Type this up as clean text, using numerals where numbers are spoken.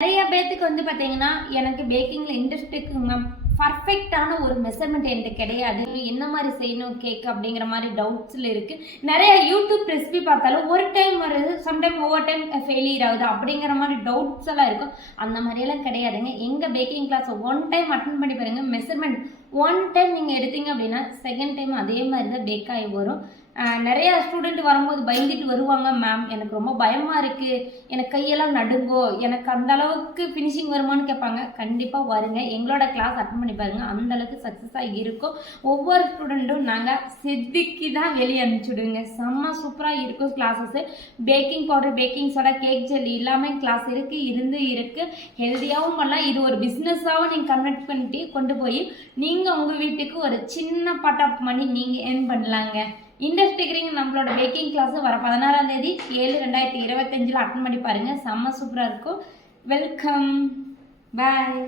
நிறைய பேத்துக்கு வந்து பார்த்தீங்கன்னா எனக்கு பேக்கிங்கில் இன்ட்ரெஸ்ட் இருக்குங்க மேம், பர்ஃபெக்டான ஒரு மெஷர்மெண்ட் என்கிட்ட கிடையாது, என்ன மாதிரி செய்யணும் கேக் அப்படிங்கிற மாதிரி டவுட்ஸில் இருக்குது. நிறைய யூடியூப் ரெசிபி பார்த்தாலும் ஒரு டைம் வருது, சம்டைம் ஒவ்வொரு டைம் ஃபெயிலியர் ஆகுது அப்படிங்கிற மாதிரி டவுட்ஸ் எல்லாம் இருக்கும். அந்த மாதிரியெல்லாம் கிடையாதுங்க. எங்கள் baking class one time attend பண்ணி பாருங்கள், மெஷர்மெண்ட் ஒன் டைம் நீங்கள் எடுத்தீங்க அப்படின்னா செகண்ட் டைம் அதே மாதிரி தான் பேக் ஆகி வரும். நிறையா ஸ்டூடெண்ட் வரும்போது பயந்துட்டு வருவாங்க, மேம் எனக்கு ரொம்ப பயமாக இருக்குது, எனக்கு கையெல்லாம் நடுங்கோ, எனக்கு அந்த அளவுக்கு ஃபினிஷிங் வருமானு கேட்பாங்க. கண்டிப்பாக வருங்க, எங்களோட கிளாஸ் அட்டன் பண்ணி பாருங்கள், அந்தளவுக்கு சக்ஸஸாக இருக்கும். ஒவ்வொரு ஸ்டூடெண்ட்டும் நாங்கள் செதுக்கி தான் வெளியே அனுப்பிச்சுடுவோங்க. செம்ம சூப்பராக இருக்கும் classes. Baking powder, baking soda, cake gel எல்லாமே கிளாஸ் இருக்குது. ஹெல்த்தியாகவும் பண்ணலாம். இது ஒரு பிஸ்னஸாகவும் நீங்கள் கன்வெர்ட் பண்ணிட்டு கொண்டு போய் நீங்கள் உங்கள் வீட்டுக்கு ஒரு சின்ன பார்ட் ஆஃப் மணி நீங்கள் ஏர்ன் பண்ணலாங்க. இன்ட்ரெஸ்ட் இருக்கிறீங்க நம்மளோட பேக்கிங் கிளாஸ் வர 16ஆம் தேதி 7/2025 அட்டன் பண்ணி பாருங்கள். செம்ம சூப்பராக இருக்கும். வெல்கம், பாய்.